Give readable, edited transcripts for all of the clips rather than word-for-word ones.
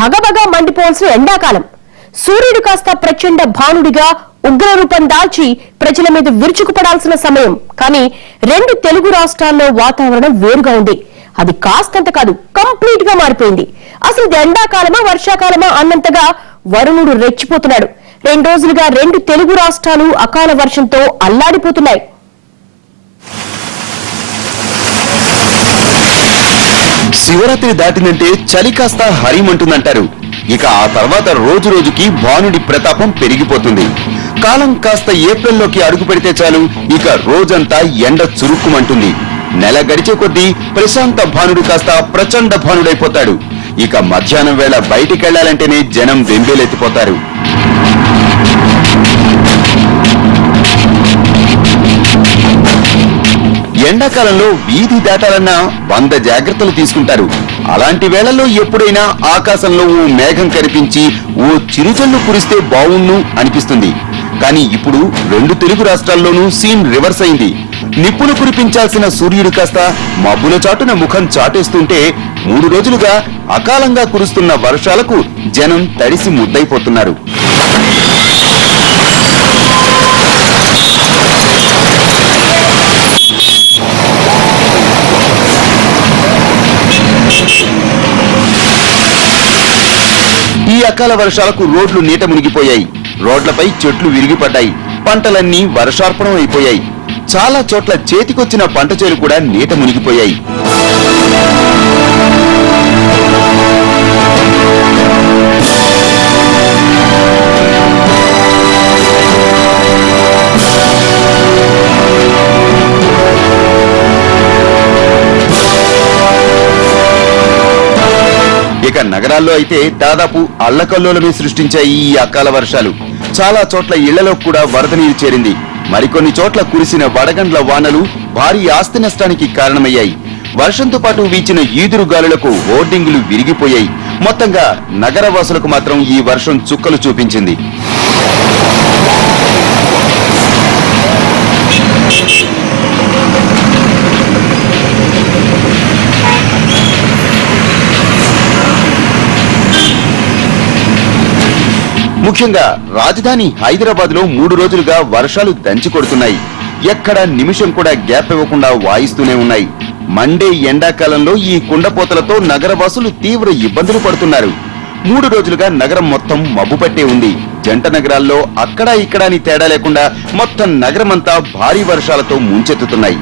భగభగా మండిపోవాల్సిన ఎండాకాలం. సూర్యుడు కాస్త ప్రచండ భానుడిగా ఉగ్రరూపం దాల్చి ప్రజల మీద విరుచుకుపడాల్సిన సమయం. కానీ రెండు తెలుగు రాష్ట్రాల్లో వాతావరణం వేరుగా ఉంది. అది కాస్తంత కాదు, కంప్లీట్ గా మారిపోయింది. అసలు ఇది ఎండాకాలమా వర్షాకాలమా అన్నంతగా వరుణుడు రెచ్చిపోతున్నాడు. 2 రోజులుగా 2 తెలుగు రాష్ట్రాలు అకాల వర్షంతో అల్లాడిపోతున్నాయి. శివరాత్రి దాటినంటే చలి కాస్త హరిమంటుందంటారు. ఇక ఆ తర్వాత రోజు రోజుకి భానుడి ప్రతాపం పెరిగిపోతుంది. కాలం కాస్త ఏప్రిల్లోకి అడుగు పెడితే చాలు, ఇక రోజంతా ఎండ చురుక్కుమంటుంది. నెల గడిచే కొద్దీ ప్రశాంత భానుడు కాస్త ప్రచండ భానుడైపోతాడు. ఇక మధ్యాహ్నం వేళ బయటికెళ్లాలంటేనే జనం బెంబేలెత్తిపోతారు. ఎండాకాలంలో వీధి దాటాలన్నా 100 జాగ్రత్తలు తీసుకుంటారు. అలాంటి వేళల్లో ఎప్పుడైనా ఆకాశంలో ఓ మేఘం కనిపించి ఓ చిరుజల్లు కురిస్తే బావుణ్ణు అనిపిస్తుంది. కానీ ఇప్పుడు 2 తెలుగు రాష్ట్రాల్లోనూ సీన్ రివర్స్ అయింది. నిప్పులు కురిపించాల్సిన సూర్యుడు కాస్త మబ్బుల చాటున ముఖం చాటేస్తుంటే 3 రోజులుగా అకాలంగా కురుస్తున్న వర్షాలకు జనం తడిసి ముద్దైపోతున్నారు. ఈ అకాల వర్షాలకు రోడ్లు నీట మునిగిపోయాయి. రోడ్లపై చెట్లు విరిగిపడ్డాయి. పంటలన్నీ వర్షార్పణం అయిపోయాయి. చాలా చోట్ల చేతికొచ్చిన పంట చేలు కూడా నీట మునిగిపోయాయి. ఇక నగరాల్లో అయితే దాదాపు అల్లకల్లోలమే సృష్టించాయి ఈ అకాల వర్షాలు. చాలా చోట్ల ఇళ్లలో కూడా వరద నీరు చేరింది. మరికొన్ని చోట్ల కురిసిన వడగండ్ల వానలు భారీ ఆస్తి నష్టానికి కారణమయ్యాయి. వర్షంతో పాటు వీచిన ఈదురు గాలులకు హోర్డింగులు విరిగిపోయాయి. మొత్తంగా నగరవాసులకు మాత్రం ఈ వర్షం చుక్కలు చూపించింది. ముఖ్యంగా రాజధాని హైదరాబాద్ లో 3 రోజులుగా వర్షాలు దంచి కొడుతున్నాయి. ఎక్కడ నిమిషం కూడా గ్యాప్ ఇవ్వకుండా వాయిస్తూనే ఉన్నాయి. మండే ఎండాకాలంలో ఈ కుండపోతలతో నగరవాసులు తీవ్ర ఇబ్బందులు పడుతున్నారు. 3 రోజులుగా నగరం మొత్తం మబ్బుపట్టే ఉంది. జంట నగరాల్లో అక్కడా ఇక్కడా అని తేడా లేకుండా మొత్తం నగరమంతా భారీ వర్షాలతో ముంచెత్తుతున్నాయి.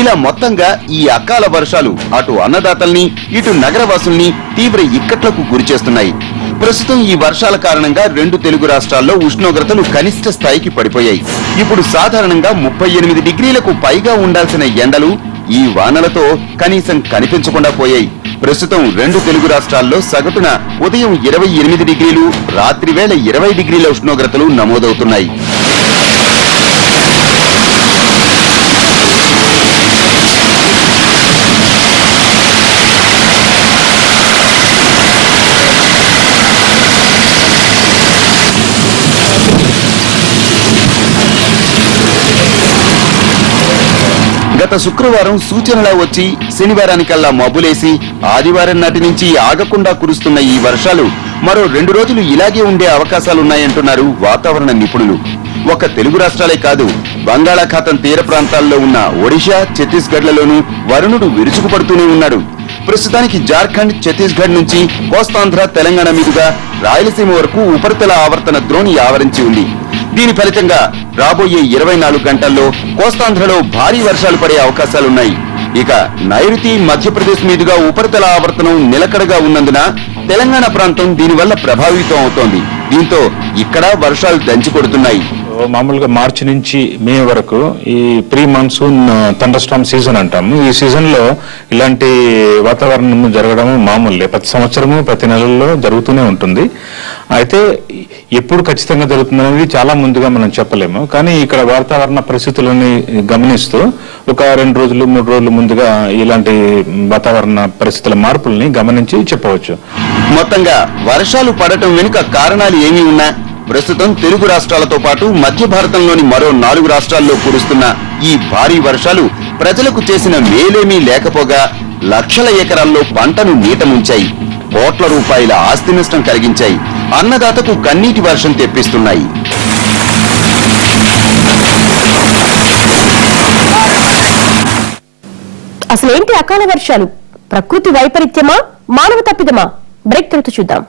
ఇలా మొత్తంగా ఈ అకాల వర్షాలు అటు అన్నదాతల్ని ఇటు నగరవాసుల్ని తీవ్ర ఇక్కట్లకు గురిచేస్తున్నాయి. ప్రస్తుతం ఈ వర్షాల కారణంగా 2 తెలుగు రాష్ట్రాల్లో ఉష్ణోగ్రతలు కనిష్ట స్థాయికి పడిపోయాయి. ఇప్పుడు సాధారణంగా 38 డిగ్రీలకు పైగా ఉండాల్సిన ఎండలు ఈ వానలతో కనీసం కనిపించకుండా పోయాయి. ప్రస్తుతం 2 తెలుగు రాష్ట్రాల్లో సగటున ఉదయం 28 డిగ్రీలు, రాత్రి వేళ 20 డిగ్రీల ఉష్ణోగ్రతలు నమోదవుతున్నాయి. గత శుక్రవారం సూచనలా వచ్చి శనివారానికల్లా మబ్బులేసి ఆదివారం నాటి నుంచి ఆగకుండా కురుస్తున్న ఈ వర్షాలు మరో 2 రోజులు ఇలాగే ఉండే అవకాశాలున్నాయంటున్నారు వాతావరణ నిపుణులు. ఒక్క తెలుగు రాష్ట్రాలే కాదు, బంగాళాఖాతం తీర ప్రాంతాల్లో ఉన్న ఒడిశా, ఛత్తీస్గఢ్లలోనూ వరుణుడు విరుచుకుపడుతూనే ఉన్నాడు. ప్రస్తుతానికి జార్ఖండ్, ఛత్తీస్గఢ్ నుంచి కోస్తాంధ్ర, తెలంగాణ మీదుగా రాయలసీమ వరకు ఉపరితల ఆవర్తన ద్రోణి ఆవరించి ఉంది. దీని ఫలితంగా రాబోయే 24 గంటల్లో కోస్తాంధ్రలో భారీ వర్షాలు పడే అవకాశాలున్నాయి. ఇక నైరుతి, మధ్యప్రదేశ్ మీదుగా ఉపరితల ఆవర్తనం నిలకడగా ఉన్నందున తెలంగాణ ప్రాంతం దీనివల్ల ప్రభావితం అవుతోంది. దీంతో ఇక్కడ వర్షాలు దంచికొడుతున్నాయి. మామూలుగా మార్చి నుంచి మే వరకు ఈ ప్రీ మాన్సూన్ థండర్స్టార్మ్ సీజన్ అంటాము. ఈ సీజన్ లో ఇలాంటి వాతావరణం జరగడం మామూలే. ప్రతి సంవత్సరము ప్రతి నెలల్లో జరుగుతూనే ఉంటుంది. అయితే ఎప్పుడు ఖచ్చితంగా జరుగుతుందనేది చాలా ముందుగా మనం చెప్పలేము. కానీ ఇక్కడ వాతావరణ పరిస్థితులని గమనిస్తూ ఒక 2 రోజులు 3 రోజులు ముందుగా ఇలాంటి వాతావరణ పరిస్థితుల మార్పుల్ని గమనించి చెప్పవచ్చు. మొత్తంగా వర్షాలు పడటం వెనుక కారణాలు ఏమి ఉన్నా ప్రస్తుతం తెలుగు రాష్ట్రాలతో పాటు మధ్య భారతంలోని మరో 4 రాష్ట్రాల్లో కురుస్తున్న ఈ భారీ వర్షాలు ప్రజలకు చేసిన మేలేమీ లేకపోగా లక్షల ఎకరాల్లో పంటను నీట ముంచాయి. కోట్ల రూపాయల ఆస్తి నష్టం కలిగించాయి. అన్నదాతకు కన్నీటి వర్షం తెప్పిస్తున్నాయి. అసలేంటి అకాల వర్షాలు? ప్రకృతి వైపరీత్యమా, మానవ తప్పిదమా? బ్రేక్ తర్వాత చూద్దాం.